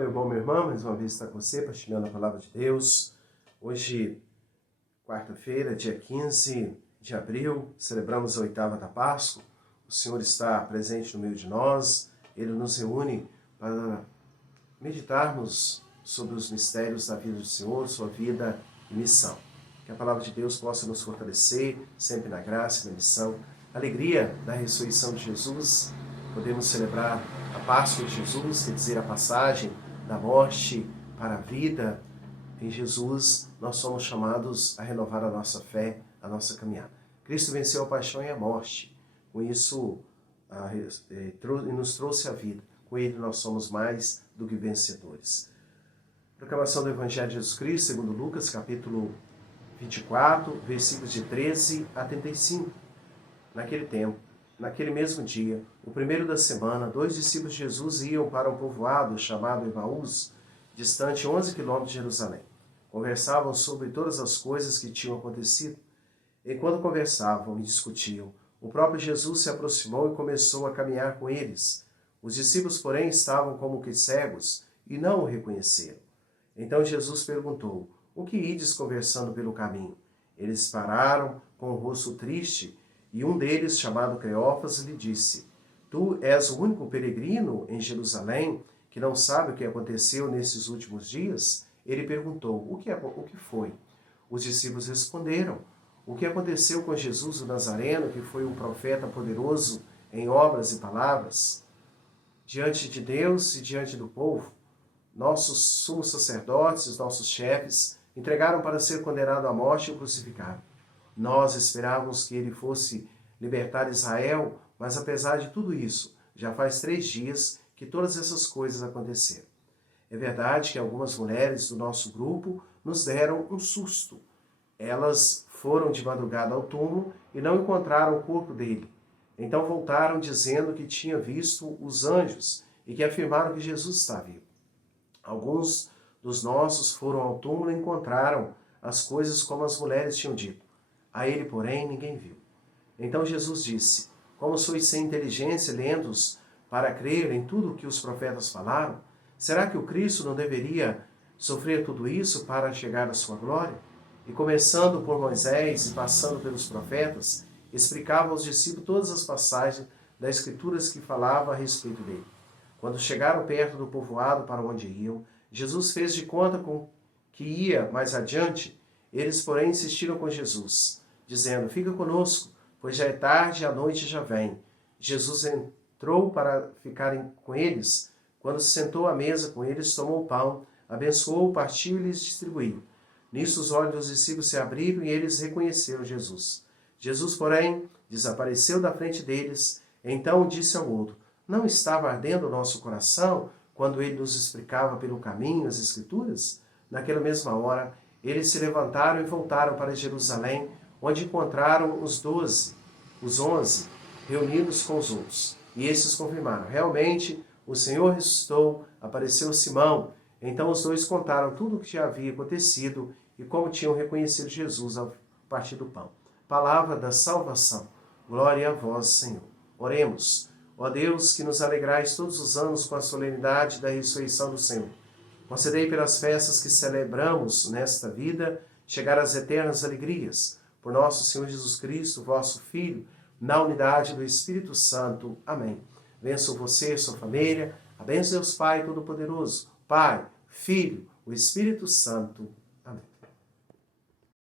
meu bom, meu irmão, mais uma vez está com você, partilhando a palavra de Deus. Hoje, quarta-feira, dia 15 de abril, celebramos a oitava da Páscoa. O Senhor está presente no meio de nós, Ele nos reúne para meditarmos sobre os mistérios da vida do Senhor, sua vida e missão. Que a palavra de Deus possa nos fortalecer, sempre na graça e na missão. Alegria da ressurreição de Jesus, podemos celebrar a Páscoa de Jesus, quer dizer, a passagem da morte para a vida. Em Jesus, nós somos chamados a renovar a nossa fé, a nossa caminhada. Cristo venceu a paixão e a morte. Com isso, nos trouxe a vida. Com Ele, nós somos mais do que vencedores. Proclamação do Evangelho de Jesus Cristo, segundo Lucas, capítulo 24, versículos de 13 a 35. Naquele tempo, naquele mesmo dia, o primeiro da semana, 2 discípulos de Jesus iam para um povoado chamado Emaús, distante 11 quilômetros de Jerusalém. Conversavam sobre todas as coisas que tinham acontecido. Enquanto conversavam e discutiam, o próprio Jesus se aproximou e começou a caminhar com eles. Os discípulos, porém, estavam como que cegos e não o reconheceram. Então Jesus perguntou: "O que ides conversando pelo caminho?" Eles pararam com o rosto triste, e um deles, chamado Cleófas, lhe disse: "Tu és o único peregrino em Jerusalém que não sabe o que aconteceu nesses últimos dias?" Ele perguntou: O que foi?" Os discípulos responderam: "O que aconteceu com Jesus o Nazareno, que foi um profeta poderoso em obras e palavras, diante de Deus e diante do povo. Nossos sumos sacerdotes, nossos chefes, entregaram para ser condenado à morte e o crucificaram. Nós esperávamos que ele fosse libertar Israel, mas apesar de tudo isso, já faz 3 dias que todas essas coisas aconteceram. É verdade que algumas mulheres do nosso grupo nos deram um susto. Elas foram de madrugada ao túmulo e não encontraram o corpo dele. Então voltaram dizendo que tinham visto os anjos e que afirmaram que Jesus está vivo. Alguns dos nossos foram ao túmulo e encontraram as coisas como as mulheres tinham dito. A ele, porém, ninguém viu." Então Jesus disse: "Como sois sem inteligência, lentos para crer em tudo o que os profetas falaram? Será que o Cristo não deveria sofrer tudo isso para chegar à sua glória?" E começando por Moisés e passando pelos profetas, explicava aos discípulos todas as passagens das Escrituras que falavam a respeito dele. Quando chegaram perto do povoado para onde iam, Jesus fez de conta com que ia mais adiante. Eles, porém, insistiram com Jesus, dizendo: "Fica conosco, pois já é tarde e a noite já vem." Jesus entrou para ficar com eles. Quando se sentou à mesa com eles, tomou o pão, abençoou, partiu e lhes distribuiu. Nisso os olhos dos discípulos se abriram e eles reconheceram Jesus. Jesus, porém, desapareceu da frente deles. Então disse ao outro: "Não estava ardendo o nosso coração quando ele nos explicava pelo caminho as Escrituras?" Naquela mesma hora, eles se levantaram e voltaram para Jerusalém, onde encontraram os 11, reunidos com os outros. E estes confirmaram: "Realmente, o Senhor ressuscitou, apareceu a Simão." Então os dois contaram tudo o que havia acontecido e como tinham reconhecido Jesus a partir do pão. Palavra da salvação. Glória a vós, Senhor. Oremos. Ó Deus, que nos alegrais todos os anos com a solenidade da ressurreição do Senhor, concedei pelas festas que celebramos nesta vida chegar às eternas alegrias. Por nosso Senhor Jesus Cristo, vosso Filho, na unidade do Espírito Santo. Amém. Benção você e sua família. A bênção de Deus Pai Todo-Poderoso, Pai, Filho, o Espírito Santo.